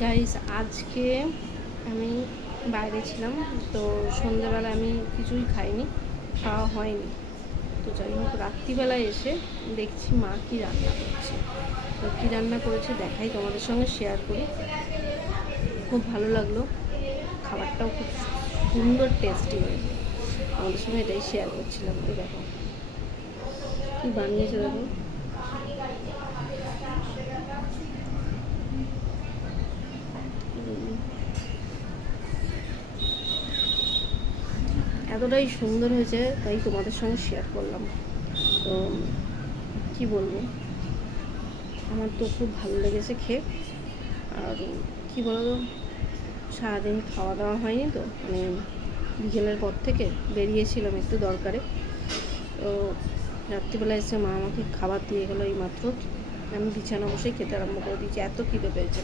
Guys, আজকে আমি বাইরে ছিলাম, তো সন্ধ্যেবেলা আমি কিছুই খাইনি, খাওয়া হয়নি। তো যাই হোক, রাত্রিবেলায় এসে দেখছি মা কি রান্না করছে। তো কী রান্না করেছে দেখাই, তোমাদের সঙ্গে শেয়ার করি। খুব ভালো লাগলো, খাবারটাও খুব সুন্দর টেস্টি হয়েছে। আমাদের সঙ্গে এটাই শেয়ার করছিলাম। তো দেখো কী বানিয়েছে, দেখো। এতটাই সুন্দর হয়েছে, তাই তোমাদের সঙ্গে শেয়ার করলাম। তো কী বলবো, আমার তো খুব ভালো লেগেছে খেয়ে। আর কী বলো তো, সারাদিন খাওয়া দাওয়া হয়নি, তো মানে বিকেলের পর থেকে বেরিয়েছিলাম একটু দরকারে। তো রাত্রিবেলা এসে মা আমাকে খাবার দিয়ে গেলো এই মাত্র। আমি বিছানা বসেই খেতে আরম্ভ করে দিয়েছি, এত খিদে পেয়েছে।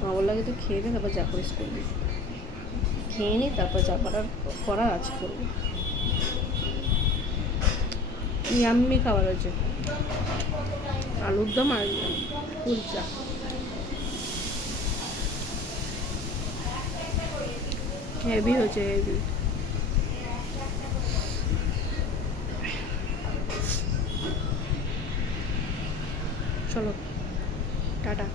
মা বললো আগে তো খেয়ে নে, তারপর যা করিস করবি। খেয়ে নিই, তারপর যা করার আছে করবি। ইয়াম্মি খাবার হয়েছে, আলুর দম আর কুলচা। হেভি হয়েছে, হেভি। চলো, টাটা।